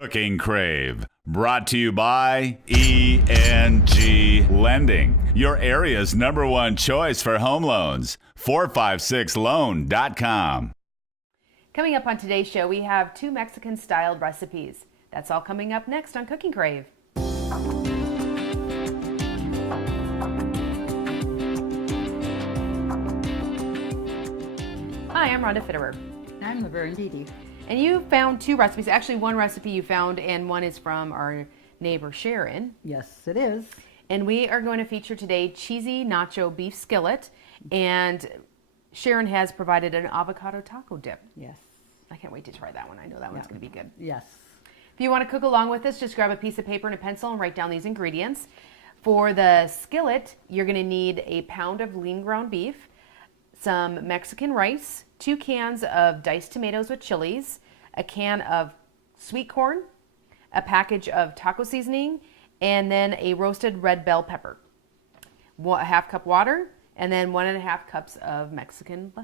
Cooking Crave, brought to you by ENG Lending, your area's #1 choice for home loans. 456loan.com. Coming up on today's show, we have 2 Mexican-styled recipes. That's all coming up next on Cooking Crave. Hi, I'm Rhonda Fitterer. I'm Laverne Dede. And you found 2 recipes. Actually, one recipe you found, and one is from our neighbor Sharon. Yes, it is. And we are going to feature today cheesy nacho beef skillet. And Sharon has provided an avocado taco dip. Yes. I can't wait to try that one. I know that one's going to be good. Yes. If you want to cook along with us, just grab a piece of paper and a pencil and write down these ingredients. For the skillet, you're going to need a pound of lean ground beef, some Mexican rice, 2 cans of diced tomatoes with chilies, a can of sweet corn, a package of taco seasoning, and then a roasted red bell pepper. 1/2 cup water, and then 1.5 cups of Mexican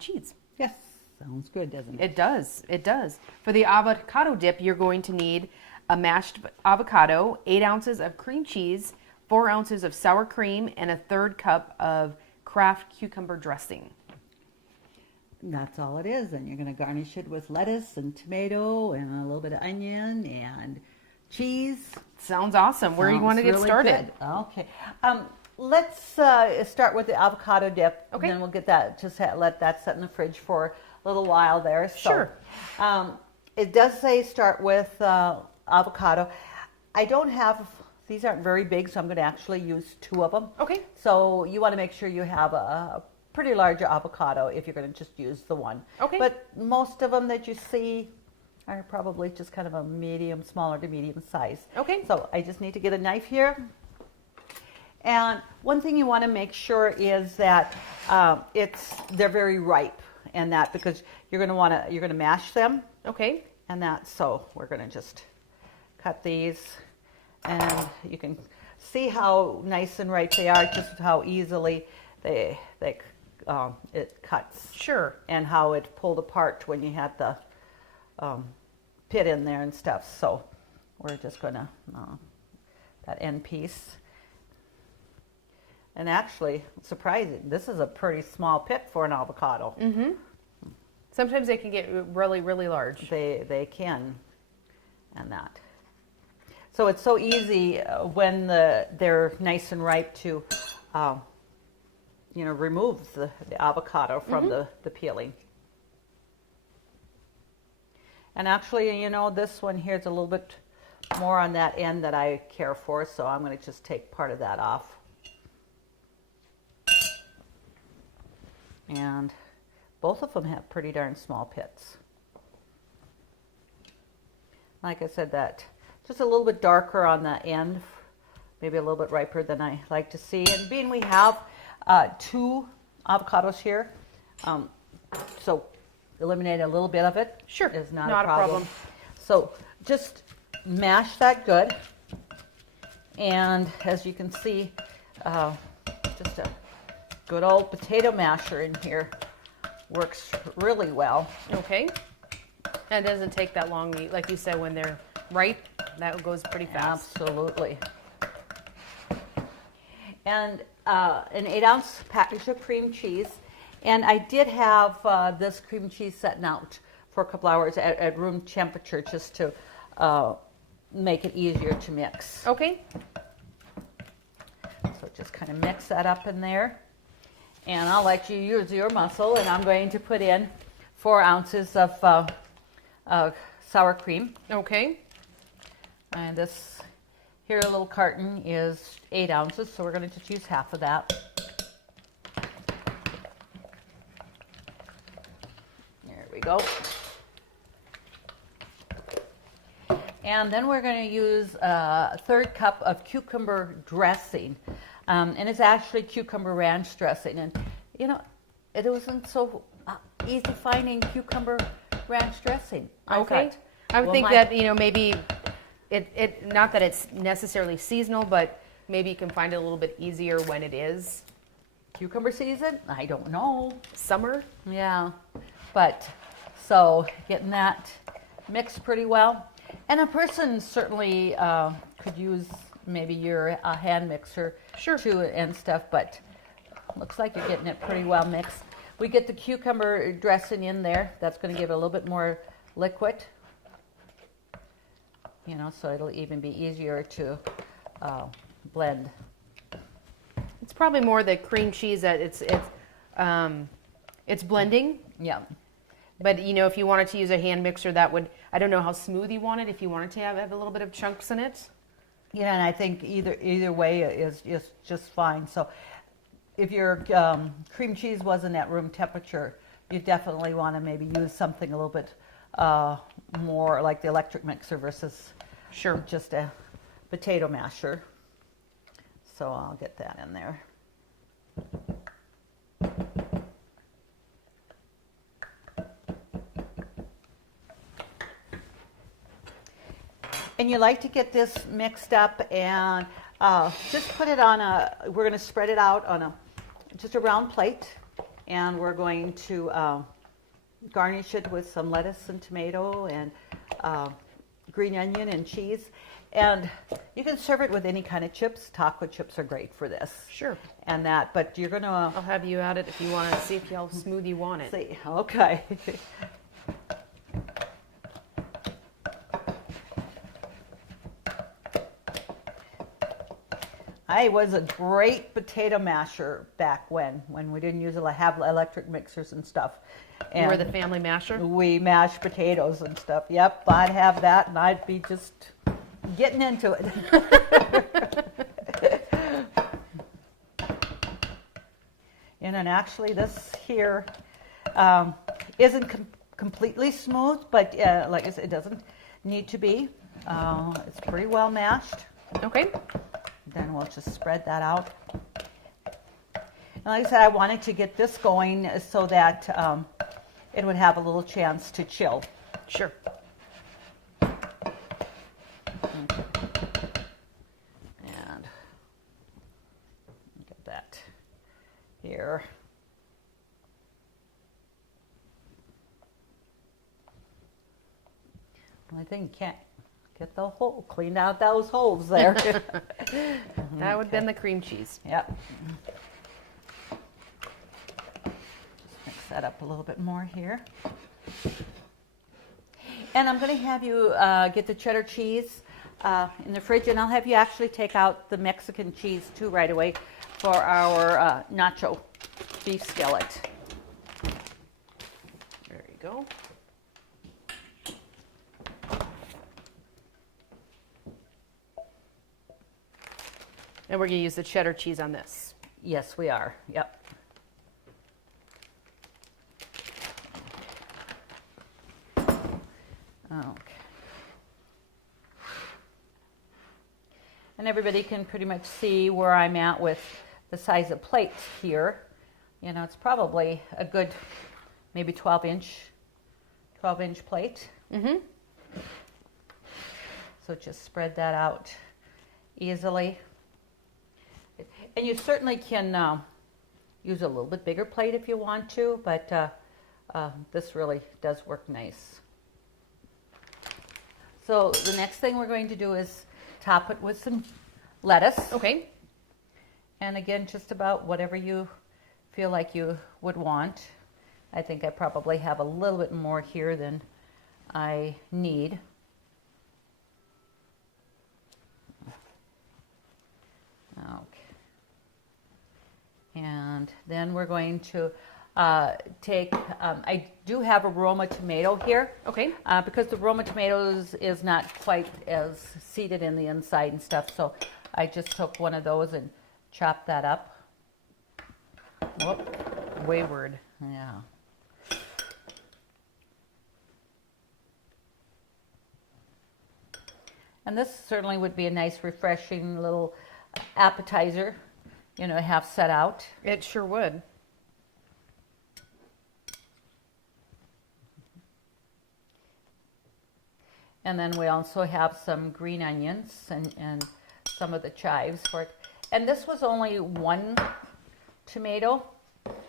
cheese. Yes. Sounds good, doesn't it? It does. It does. For the avocado dip, you're going to need a mashed avocado, 8 ounces of cream cheese, 4 ounces of sour cream, and a 1/3 cup of Kraft cucumber dressing. That's all it is. And you're going to garnish it with lettuce and tomato and a little bit of onion and cheese. Sounds awesome. Where do you want to get really started? Good. Okay. Let's start with the avocado dip. Okay. And then we'll get that, let that set in the fridge for a little while there. So, Sure. It does say start with avocado. I don't have, these aren't very big, so I'm going to actually use 2 of them. Okay. So you want to make sure you have a pretty large avocado if you're going to just use the one. Okay. But most of them that you see are probably just kind of a medium, smaller to medium size. Okay. So I just need to get a knife here. And one thing you want to make sure is that they're very ripe, and that because you're going to mash them. Okay. And that, so we're going to just cut these, and you can see how nice and ripe they are, just how easily it cuts. Sure. And how it pulled apart when you had the pit in there and stuff. So we're just going to, that end piece. And actually, surprising, this is a pretty small pit for an avocado. Mm-hmm. Sometimes they can get really, really large. They can, and that. So it's so easy when they're nice and ripe to, remove the avocado from the peeling. And actually, this one here is a little bit more on that end that I care for, so I'm going to just take part of that off. And both of them have pretty darn small pits. Like I said, that just a little bit darker on the end, maybe a little bit riper than I like to see. And being we have 2 avocados here, so eliminate a little bit of it. Sure, is not a problem. So just mash that good. And as you can see, just a good old potato masher in here works really well. Okay. And it doesn't take that long, like you said, when they're ripe, that goes pretty fast. Absolutely. And an 8-ounce package of cream cheese. And I did have this cream cheese setting out for a couple hours at room temperature just to make it easier to mix. Okay. So just kind of mix that up in there. And I'll let you use your muscle, and I'm going to put in 4 ounces of sour cream. Okay. And this here little carton is 8 ounces, so we're going to just use half of that. There we go. And then we're going to use a 1/3 cup of cucumber dressing. And it's actually cucumber ranch dressing. And, it wasn't so easy finding cucumber ranch dressing. Okay. I would think that, maybe it not that it's necessarily seasonal, but maybe you can find it a little bit easier when it is cucumber season. I don't know. Summer. Yeah. But so getting that mixed pretty well. And a person certainly could use maybe your hand mixer Sure. too and stuff, but looks like you're getting it pretty well mixed. We get the cucumber dressing in there. That's going to give it a little bit more liquid, you know, so it'll even be easier to blend. It's probably more the cream cheese that it's blending. Yeah. But you know, if you wanted to use a hand mixer, that would, I don't know how smooth you want it. If you wanted to have a little bit of chunks in it. Yeah, and I think either way is just fine. So if your cream cheese wasn't at room temperature, you definitely want to maybe use something a little bit more like the electric mixer versus Sure. just a potato masher. So I'll get that in there. And you like to get this mixed up and just put it on we're going to spread it out on just a round plate, and we're going to garnish it with some lettuce and tomato and green onion and cheese. And you can serve it with any kind of chips. Taco chips are great for this. Sure. And that, but you're going to... I'll have you at it if you want to see how smooth you want it. See, okay. I was a great potato masher back when we didn't have electric mixers and stuff. You And were the family masher? we mashed potatoes and stuff. Yep, I'd have that, and I'd be just getting into it. And actually, this here isn't completely smooth, but like I said, it doesn't need to be. It's pretty well mashed. Okay. Then we'll just spread that out. And like I said, I wanted to get this going so that it would have a little chance to chill. Sure. And get that here. I think you can't get the hole, clean out those holes there. That would have been the cream cheese. Yep. Just mix that up a little bit more here. And I'm going to have you get the cheddar cheese in the fridge, and I'll have you actually take out the Mexican cheese too right away for our nacho beef skillet. There you go. And we're going to use the cheddar cheese on this. Yes, we are. Yep. Okay. And everybody can pretty much see where I'm at with the size of plates here. You know, it's probably a good maybe 12-inch plate. Mm-hmm. So just spread that out easily. And you certainly can use a little bit bigger plate if you want to, but this really does work nice. So the next thing we're going to do is top it with some lettuce. Okay. And again, just about whatever you feel like you would want. I think I probably have a little bit more here than I need. Okay. And then we're going to take, I do have a Roma tomato here. Okay. Because the Roma tomatoes is not quite as seeded in the inside and stuff, so I just took one of those and chopped that up. Whoop. Wayward. Yeah. And this certainly would be a nice, refreshing little appetizer, you know, have set out. It sure would. And then we also have some green onions and some of the chives for it. And this was only one tomato.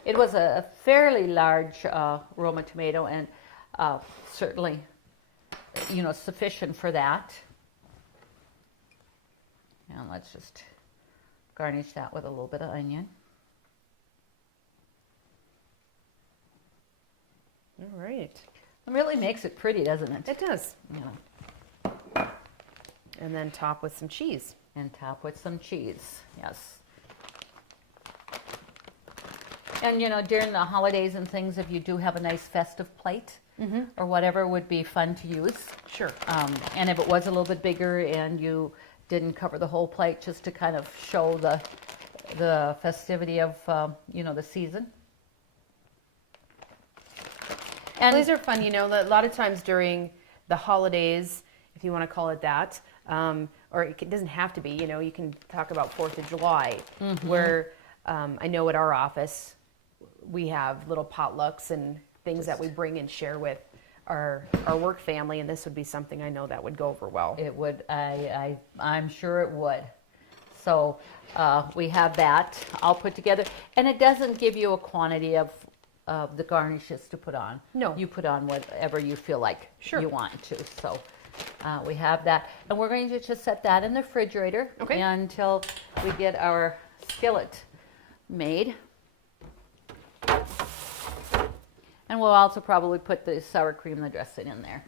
It was a fairly large Roma tomato, and certainly sufficient for that. And let's just garnish that with a little bit of onion. All right. It really makes it pretty, doesn't it? It does. Yeah. And then top with some cheese. And top with some cheese, yes. And during the holidays and things, if you do have a nice festive plate or whatever, would be fun to use. Sure. And if it was a little bit bigger and you didn't cover the whole plate, just to kind of show the festivity of the season. And these are fun, a lot of times during the holidays, if you want to call it that, or it doesn't have to be, you can talk about 4th of July, where I know at our office we have little potlucks and things that we bring and share with our work family, and this would be something I know that would go over well. It would, I'm sure it would. So we have that all put together, and it doesn't give you a quantity of the garnishes to put on. No. You put on whatever you feel like Sure. you want to. So we have that, and we're going to just set that in the refrigerator until we get our skillet made. And we'll also probably put the sour cream and the dressing in there.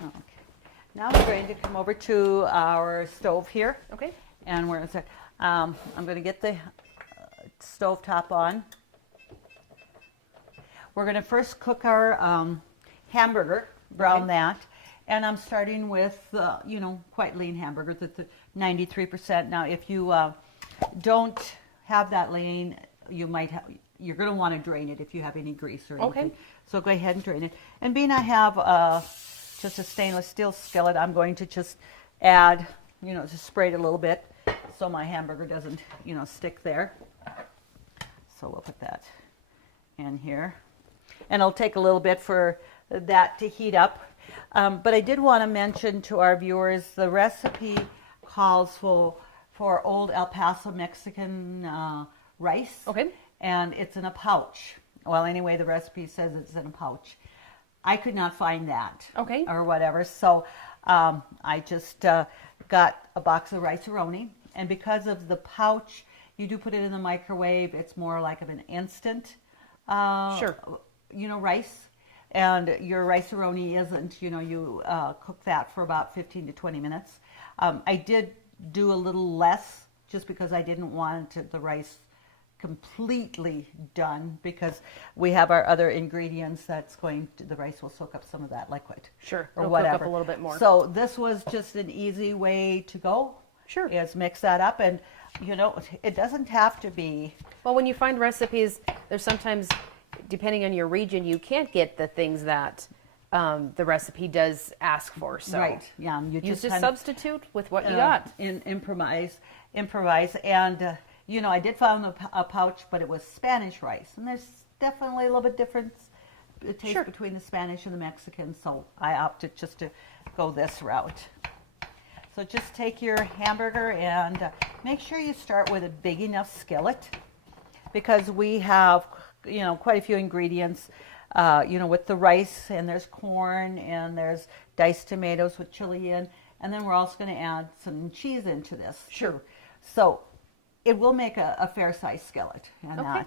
Okay. Now we're going to come over to our stove here. Okay. And we're going to start. I'm going to get the stove top on. We're going to first cook our hamburger, brown that. And I'm starting with, quite lean hamburger, the 93%. Now, if you don't have that lean, you're going to want to drain it if you have any grease or anything. Okay. So go ahead and drain it. And being I have just a stainless steel skillet, I'm going to just add, just spray it a little bit so my hamburger doesn't, stick there. So we'll put that in here. And it'll take a little bit for that to heat up. But I did want to mention to our viewers, the recipe calls for old El Paso Mexican rice. Okay. And it's in a pouch. Well, anyway, the recipe says it's in a pouch. I could not find that. Okay. Or whatever. So I just got a box of rice-a-roni. And because of the pouch, you do put it in the microwave. It's more like of an instant, Sure. Rice. And your rice-a-roni isn't, you cook that for about 15 to 20 minutes. I did do a little less just because I didn't want the rice completely done, because we have our other ingredients the rice will soak up some of that liquid. Sure. Or It'll whatever. cook up a little bit more. So this was just an easy way to go. Sure. Is mix that up, and it doesn't have to be. Well, when you find recipes, there's sometimes, depending on your region, you can't get the things that the recipe does ask for. So Right. Yeah. you just kind of, substitute with what you got. improvise, and I did find a pouch, but it was Spanish rice, and there's definitely a little bit difference taste Sure. between the Spanish and the Mexican. So I opted just to go this route. So just take your hamburger and make sure you start with a big enough skillet, because we have, quite a few ingredients, with the rice, and there's corn, and there's diced tomatoes with chili in, and then we're also going to add some cheese into this. Sure. So it will make a fair size skillet, and Okay.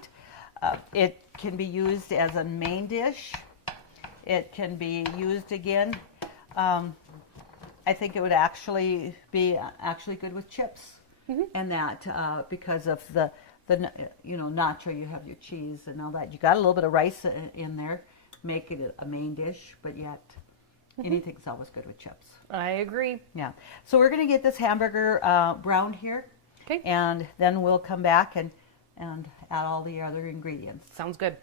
that. It can be used as a main dish. It can be used again. I think it would actually be good with chips, and that because of the nacho, you have your cheese and all that. You got a little bit of rice in there, make it a main dish, but yet anything's always good with chips. I agree. Yeah. So we're going to get this hamburger browned here, Okay. and then we'll come back and add all the other ingredients. Sounds good.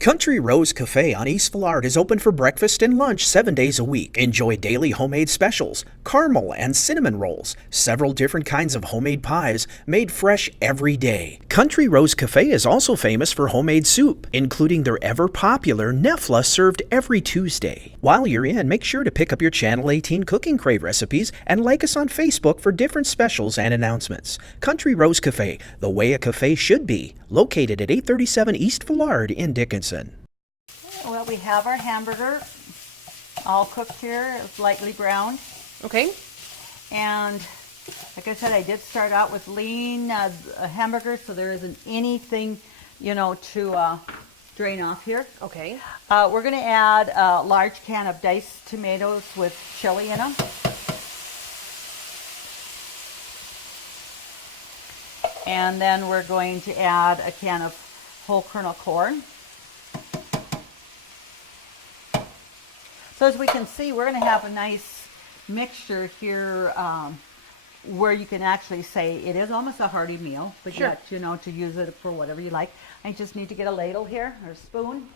Country Rose Cafe on East Villard is open for breakfast and lunch 7 days a week. Enjoy daily homemade specials, caramel and cinnamon rolls, several different kinds of homemade pies made fresh every day. Country Rose Cafe is also famous for homemade soup, including their ever-popular Nefla served every Tuesday. While you're in, make sure to pick up your Channel 18 Cooking Crave recipes and like us on Facebook for different specials and announcements. Country Rose Cafe, the way a cafe should be, located at 837 East Villard in Dickinson. Wisconsin. Well, we have our hamburger all cooked here, lightly browned. Okay. And like I said, I did start out with lean hamburger, so there isn't anything, to drain off here. Okay. We're going to add a large can of diced tomatoes with chili in them. And then we're going to add a can of whole kernel corn. So as we can see, we're going to have a nice mixture here where you can actually say it is almost a hearty meal, but Sure. yet, to use it for whatever you like. I just need to get a ladle here, or a spoon.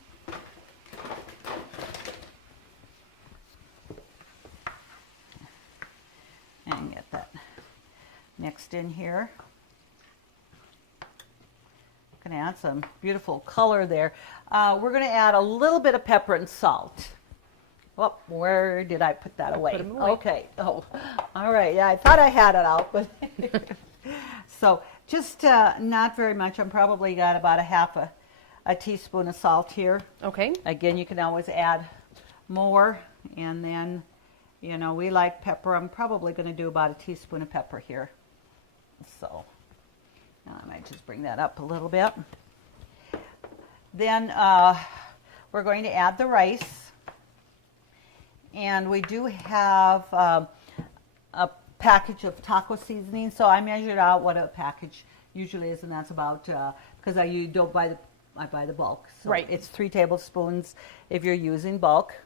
And get that mixed in here. Going to add some beautiful color there. We're going to add a little bit of pepper and salt. Well, where did I put that away? Put 'em away. Okay. Oh, all right. Yeah, I thought I had it out, but so just not very much. I'm probably got about a half a teaspoon of salt here. Okay. Again, you can always add more, and then, we like pepper. I'm probably going to do about a teaspoon of pepper here. So I might just bring that up a little bit. Then we're going to add the rice. And we do have a package of taco seasoning. So I measured out what a package usually is, and that's about, because I buy the bulk. So Right. It's 3 tablespoons if you're using bulk.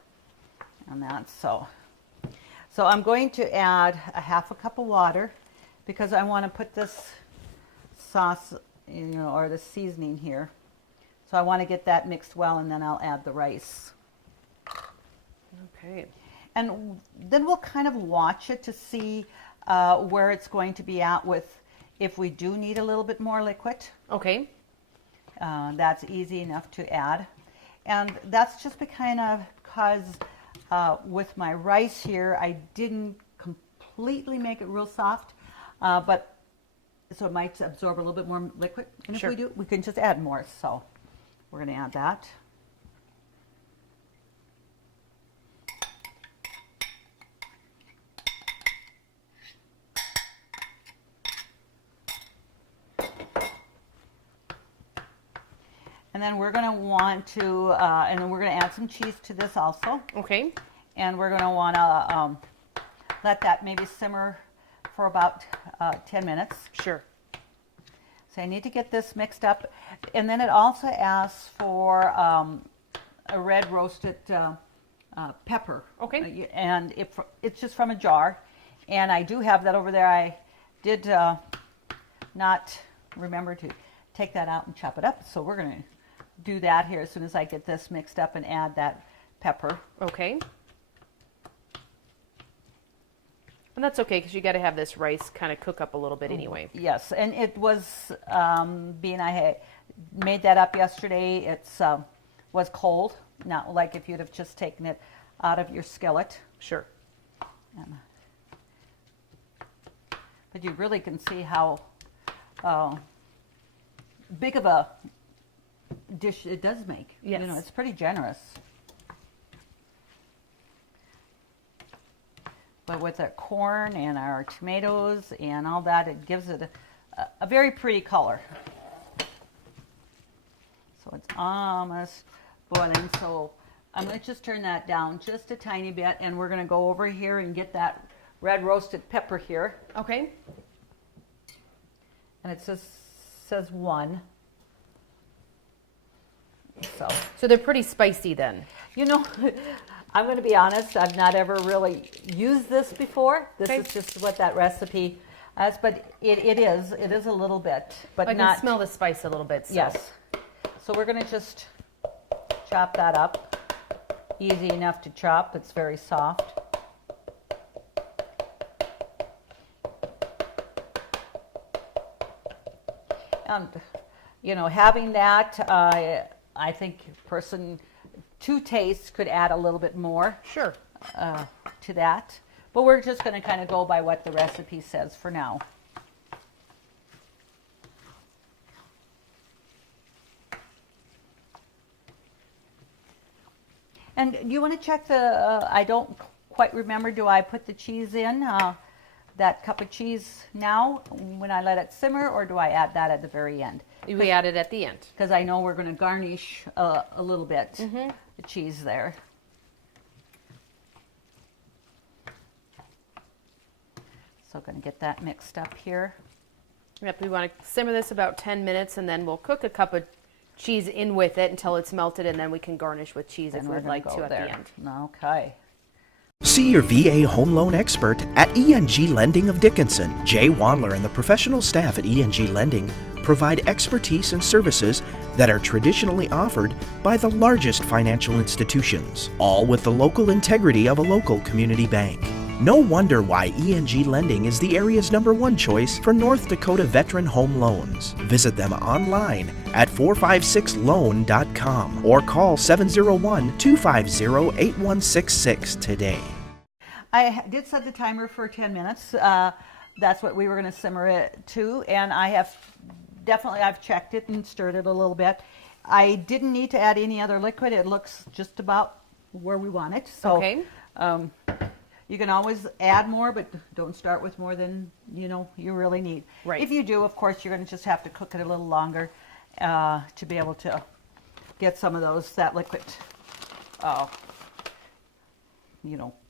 And that's so I'm going to add a half a cup of water because I want to put this sauce, or the seasoning here. So I want to get that mixed well, and then I'll add the rice. Okay. And then we'll kind of watch it to see where it's going to be at with if we do need a little bit more liquid. Okay. That's easy enough to add. And that's just because with my rice here, I didn't completely make it real soft, but so it might absorb a little bit more liquid. And Sure. if we do, we can just add more. So we're going to add that. And then we're going to want to, and then we're going to add some cheese to this also. Okay. And we're going to want to let that maybe simmer for about 10 minutes. Sure. So I need to get this mixed up. And then it also asks for a red roasted pepper. Okay. And it's just from a jar. And I do have that over there. I did not remember to take that out and chop it up. So we're going to do that here as soon as I get this mixed up and add that pepper. Okay. And that's okay because you got to have this rice kind of cook up a little bit anyway. Yes, and it was being I had made that up yesterday. It's was cold, not like if you'd have just taken it out of your skillet. Sure. But you really can see how big of a dish it does make. Yes. It's pretty generous. But with our corn and our tomatoes and all that, it gives it a very pretty color. So it's almost boiling. So I'm going to just turn that down just a tiny bit, and we're going to go over here and get that red roasted pepper here. Okay. And it says 1. So they're pretty spicy then. I'm going to be honest, I've not ever really used this before. This Okay. is just what that recipe has, but it is a little bit, but I not. can smell the spice a little bit. So. Yes. So we're going to just chop that up. Easy enough to chop. It's very soft. And, having that, I think person to taste could add a little bit more Sure. to that. But we're just going to kind of go by what the recipe says for now. And you want to check the, I don't quite remember, do I put the cheese in, that cup of cheese now when I let it simmer, or do I add that at the very end? We add it at the end. Because I know we're going to garnish a little bit the cheese there. So going to get that mixed up here. Yep, we want to simmer this about 10 minutes, and then we'll cook a cup of cheese in with it until it's melted, and then we can garnish with cheese if And we're we'd gonna like go to at there. the end. Okay. See your VA home loan expert at ENG Lending of Dickinson. Jay Wadler and the professional staff at ENG Lending provide expertise and services that are traditionally offered by the largest financial institutions, all with the local integrity of a local community bank. No wonder why ENG Lending is the area's #1 choice for North Dakota veteran home loans. Visit them online at 456loan.com or call 701-250-8166 today. I did set the timer for 10 minutes. That's what we were going to simmer it to, and I've checked it and stirred it a little bit. I didn't need to add any other liquid. It looks just about where we want it. So, Okay. You can always add more, but don't start with more than you really need. Right. If you do, of course, you're going to just have to cook it a little longer to be able to get some of that liquid,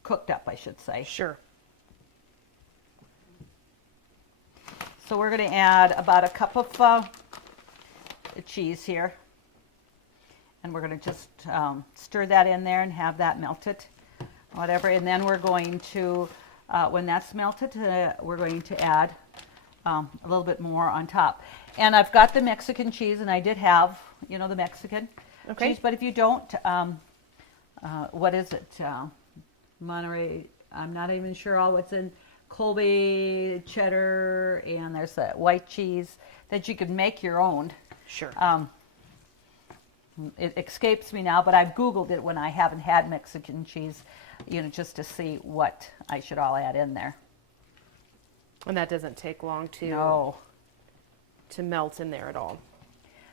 cooked up, I should say. Sure. So we're going to add about a cup of cheese here, and we're going to just stir that in there and have that melted. Whatever, and then we're going to, when that's melted, we're going to add a little bit more on top. And I've got the Mexican cheese, and I did have, the Mexican cheese, but if you don't, what is it? Monterey, I'm not even sure all what's in, Colby, cheddar, and there's that white cheese that you can make your own. Sure. It escapes me now, but I've Googled it when I haven't had Mexican cheese, just to see what I should all add in there. And that doesn't take long to melt in there at all.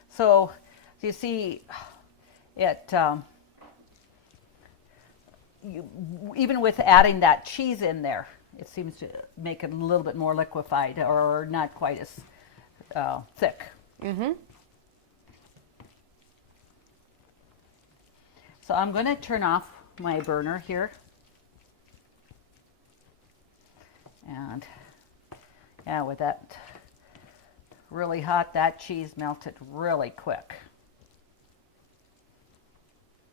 So you see, it even with adding that cheese in there, it seems to make it a little bit more liquefied or not quite as thick. Mm-hmm. So I'm going to turn off my burner here. And yeah, with that really hot, that cheese melted really quick.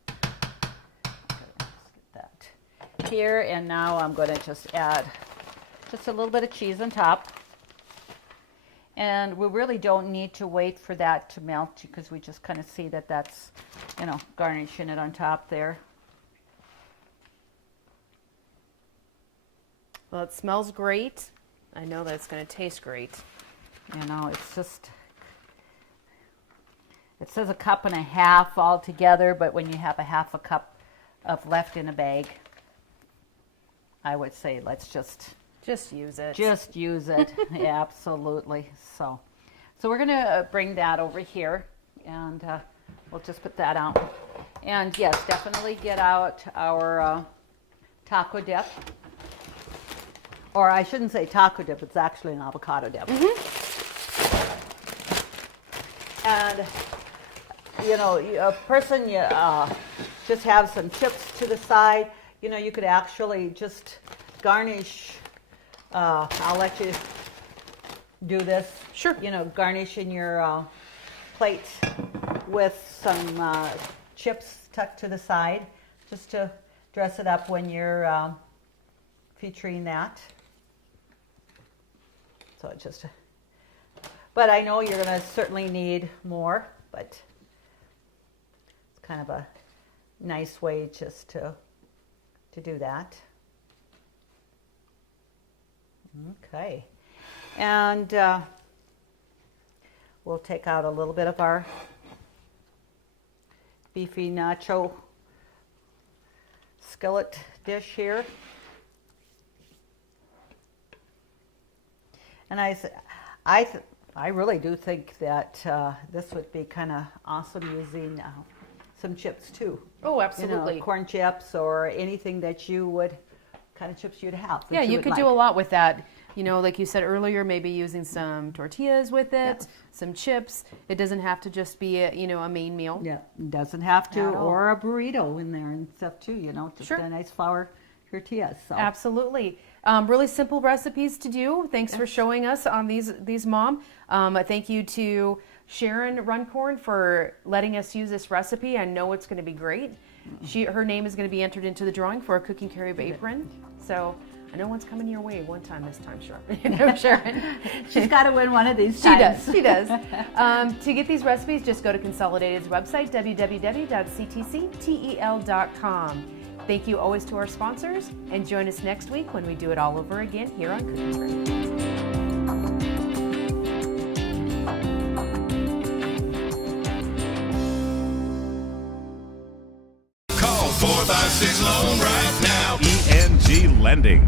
Okay, let's get that here, and now I'm going to just add just a little bit of cheese on top. And we really don't need to wait for that to melt because we just kind of see that that's, garnishing it on top there. Well, it smells great. I know that it's going to taste great. It's just, it says 1.5 cups altogether, but when you have 1/2 cup of left in a bag, I would say let's just use it. Just use it. Yeah, absolutely. So we're going to bring that over here, and we'll just put that out. And yes, definitely get out our taco dip. Or I shouldn't say taco dip, it's actually an avocado dip. Mm-hmm. And, a person just have some chips to the side. You could actually just garnish. I'll let you do this. Sure. Garnishing your plate with some chips tucked to the side, just to dress it up when you're featuring that. So but I know you're going to certainly need more, but it's kind of a nice way just to do that. Okay, and we'll take out a little bit of our beefy nacho skillet dish here. And I really do think that this would be kind of awesome using some chips too. Oh, absolutely. You know, corn chips or anything that you would, kind of chips you'd have. that Yeah, you would could like. do a lot with that. You know, like you said earlier, maybe using some tortillas with it, some chips. It doesn't have to just be a main meal. Yeah, doesn't have to, At all. or a burrito in there and stuff too. You know, just Sure. a nice flour tortillas. So. Absolutely. Really simple recipes to do. Thanks for showing us on these, Mom. Thank you to Sharon Runcorn for letting us use this recipe. I know it's going to be great. Her name is going to be entered into the drawing for a Cooking Crave apron. So I know one's coming your way one time this time, Sharon. She's got to win one of these She times. does. She does. To get these recipes, just go to Consolidated's website, www.ctctel.com. Thank you always to our sponsors, and join us next week when we do it all over again here on Cooking Crave. Call 456 Loan right now. ENG Lending.